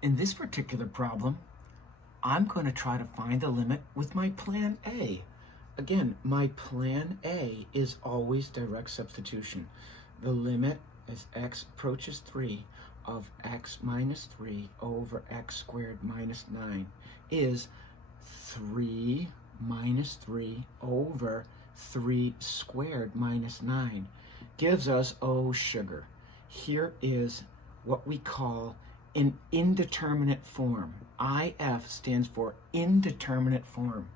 In this particular problem, I'm going to try to find the limit with my plan A. Again, my plan A is always direct substitution. The limit as x approaches 3 of x minus 3 over x squared minus 9 is 3 minus 3 over 3 squared minus 9. Gives us, oh sugar, here is what we call an indeterminate form. IF stands for indeterminate form.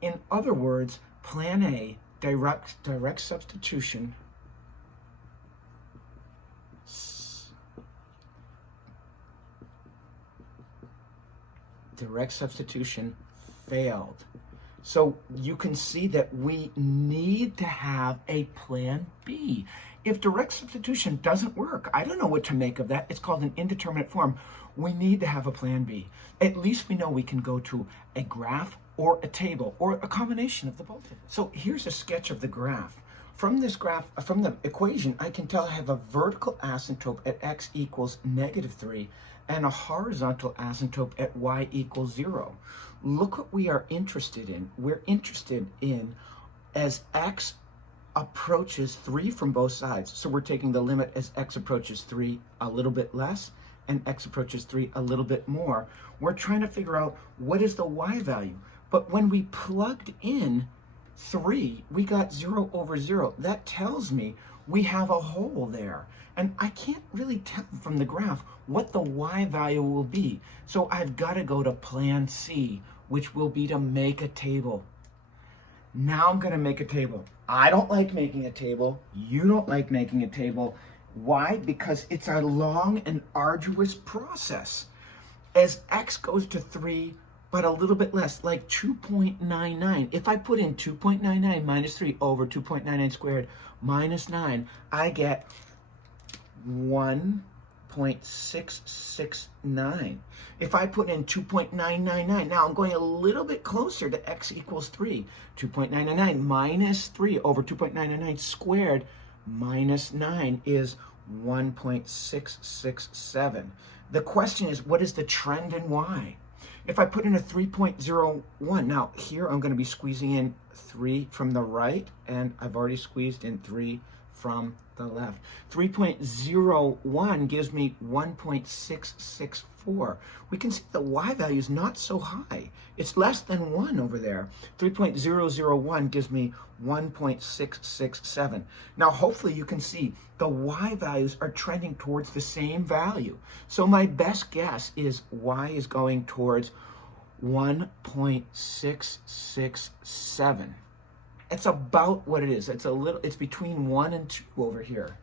In other words, plan A, direct substitution, failed. So you can see that we need to have a plan B. If direct substitution doesn't work, I don't know what to make of that. It's called an indeterminate form. We need to have a plan B. At least we know we can go to a graph or a table or a combination of the both. So here's a sketch of the graph. From this graph, from the equation, I can tell I have a vertical asymptote at x equals -3 and a horizontal asymptote at y equals 0. Look what we are interested in. We're interested in as x approaches 3 from both sides. So we're taking the limit as x approaches 3 a little bit less and x approaches 3 a little bit more. We're trying to figure out what is the y value. But when we plugged in 3, we got 0 over 0. That tells me we have a hole there. And I can't really tell from the graph what the y value will be. So I've got to go to plan C, which will be to make a table. Now I'm going to make a table. I don't like making a table. You don't like making a table. Why? Because it's a long and arduous process. As x goes to 3, but a little bit less, like 2.99. If I put in 2.99 minus 3 over 2.99 squared minus 9, I get 1.669. If I put in 2.999, now I'm going a little bit closer to x equals 3. 2.999 minus 3 over 2.999 squared minus 9 is 1.667. The question is, what is the trend in y? If I put in a 3.01, now here I'm going to be squeezing in 3 from the right, and I've already squeezed in 3 from the left. 3.01 gives me 1.664. We can see the y value is not so high. It's less than 1 over there. 3.001 gives me 1.667. Now, hopefully you can see the y values are trending towards the same value. So my best guess is y is going towards 1.667. It's about what it is. It's between 1 and 2 over here.